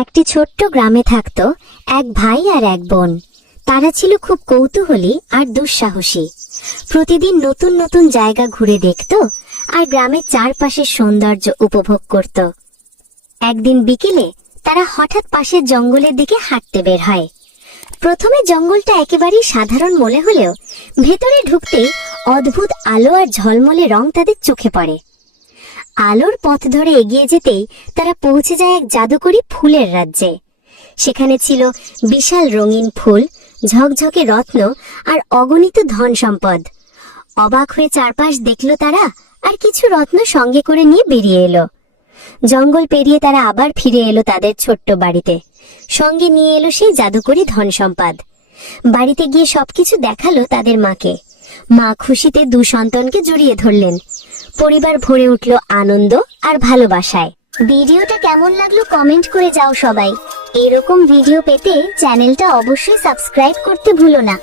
একটি ছোট্ট গ্রামে থাকত এক ভাই আর এক বোন। তারা ছিল খুব কৌতূহলী আর দুঃসাহসী। প্রতিদিন নতুন নতুন জায়গা ঘুরে দেখত আর গ্রামের চারপাশের সৌন্দর্য উপভোগ করত। একদিন বিকেলে তারা হঠাৎ পাশের জঙ্গলের দিকে হাঁটতে বের হয়। প্রথমে জঙ্গলটা একেবারেই সাধারণ মনে হলেও ভেতরে ঢুকতেই অদ্ভুত আলো আর ঝলমলে রং তাদের চোখে পড়ে। আলোর পথ ধরে এগিয়ে যেতেই তারা পৌঁছে যায় এক জাদুকরী ফুলের রাজ্যে। সেখানে ছিল বিশাল রঙিন ফুল, ঝকঝকে রত্ন আর অগণিত ধন সম্পদ। অবাক হয়ে চারপাশ দেখল তারা, আর কিছু রত্ন সঙ্গে করে নিয়ে বেরিয়ে এলো। জঙ্গল পেরিয়ে তারা আবার ফিরে এলো তাদের ছোট্ট বাড়িতে। সঙ্গে নিয়ে এলো সেই জাদুকরী ধন সম্পদ। বাড়িতে গিয়ে সবকিছু দেখালো তাদের মাকে। মা খুশিতে দু সন্তানকে জড়িয়ে ধরলেন। পরিবার ভরে উঠল আনন্দ আর ভালোবাসায়। ভিডিওটা কেমন লাগলো কমেন্ট করে যাও সবাই। এরকম ভিডিও পেতে চ্যানেলটা অবশ্যই সাবস্ক্রাইব করতে ভুলো না।